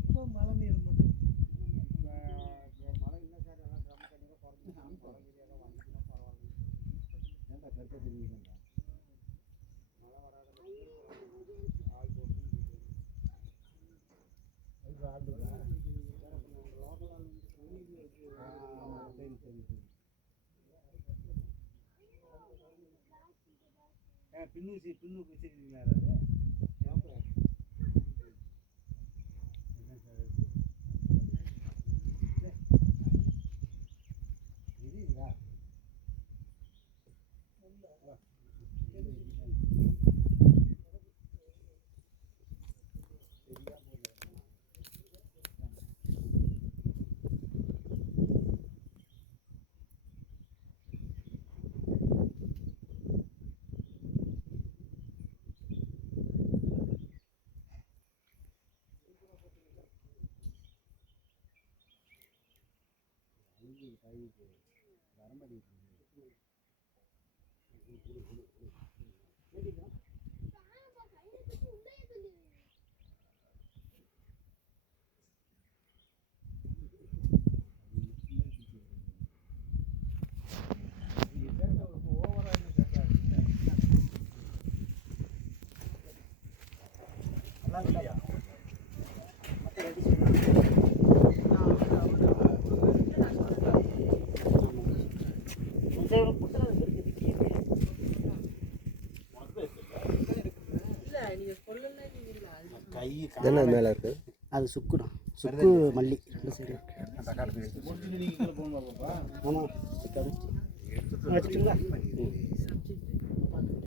இப்போ மழை நீர் மட்டும் மழை இல்லை சார், எல்லாம் ட்ரம் தண்ணியில் குறைஞ்சி குறைஞ்சியாக வந்துச்சுன்னா பரவாயில்ல. ஏன்டா கருத்தை தெரிவிக்கா மழை வராத ஆள் போட்டு பின்னூசி பின்னுக்கு வச்சுருக்கீங்களா என்ன மேலே இருக்குது? அது சுக்குதான், சுக்கு மல்லி ரெண்டு சைடு ஆமாம் வச்சுட்டுங்களா?